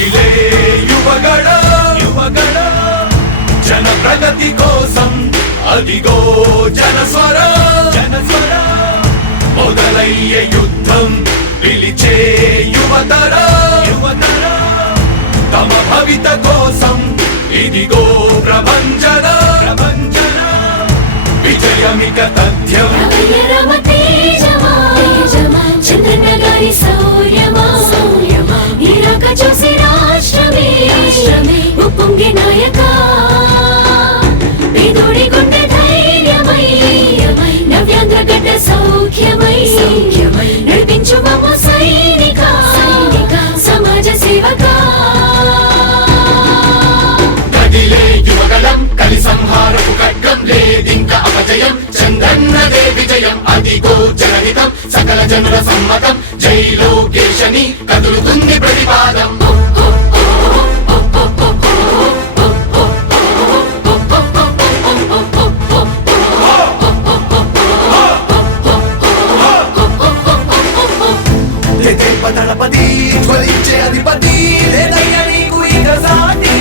అదిలే యువగడ యువగడ జన ప్రగతి కోసం అదిగో జనస్వర జనస్వర మొదలయ్యే యుద్ధం పిలిచే యువతర యువతర తమ భవిత కోసం ఇదిగో ప్రభంజన ప్రభంజన విజయమిక తథ్యం జనహితం సకల జనుల సమ్మతం. జై లోకేశని కదులుతుంది ప్రతిపాదం. దళపతి జ్వలించే అధిపతి లేదయ్యా నీకు ఇక సాటి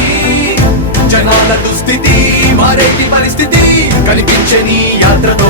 జనాల దుస్థితి మారేటి పరిస్థితి కనిపించని యాత్రతో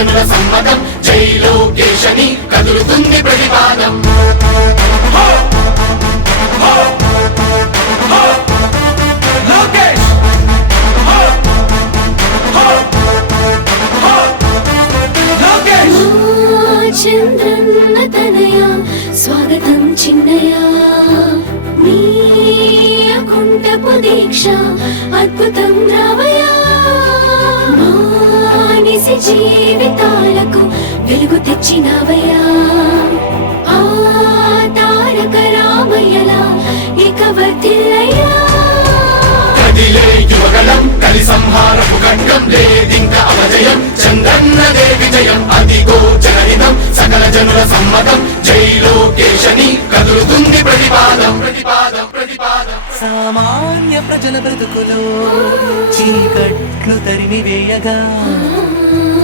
జనుల సమ్మతం. జై లోకేశని కదులుతుంది ప్రతిపాదం. స్వాగతం చిన్నయ. నీ అకుంఠపు దీక్ష అద్భుతం రావయ. జీవితాలకు వెలుగు తెచ్చినవయ్యా. ఆ తారక రామయ్యలా ఇక వర్తిల్లయ్యా కదిలే యువగలం కలి సంహారపు ఖడ్గం లేదింక అపజయం చంద్రన్నదే విజయం అదిగో జనహితం సకల జనుల సమ్మతం కదులుతుంది ప్రతిపాదం ప్రతిపాదం ప్రతిపాదం. సామాన్య ప్రజల బ్రతుకులో చీకట్లు తరిమి వేయగా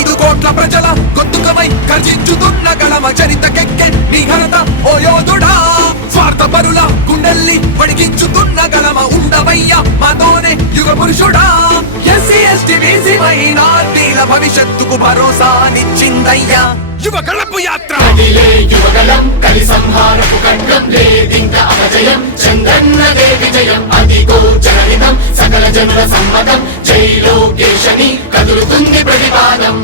ఐదు కోట్ల ప్రజల గొంతుకమై గర్జించుతున్న గళమ చరితకెక్కె నీ ఘనత ఓ యోధుడా. స్వార్థ పరుల గుండెల్ని వడిగించుతున్న గళమ ఉండవయ్య మాతోనే యుగ పురుషుడా. ఎస్సీ ఎస్టీ బీసీ మైనార్టీల భవిష్యత్తుకు భరోసానిచ్చిందయ్యా యువకళంపు యాత్ర. కదిలే యువగలం కలి సంహారపు ఖండం లేదింక అపజయం చంద్రన్నదే విజయం అదిగో జనహితం సకల జనుల సమ్మతం జై లోకేశని కదులుతుంది ప్రతిపాదం.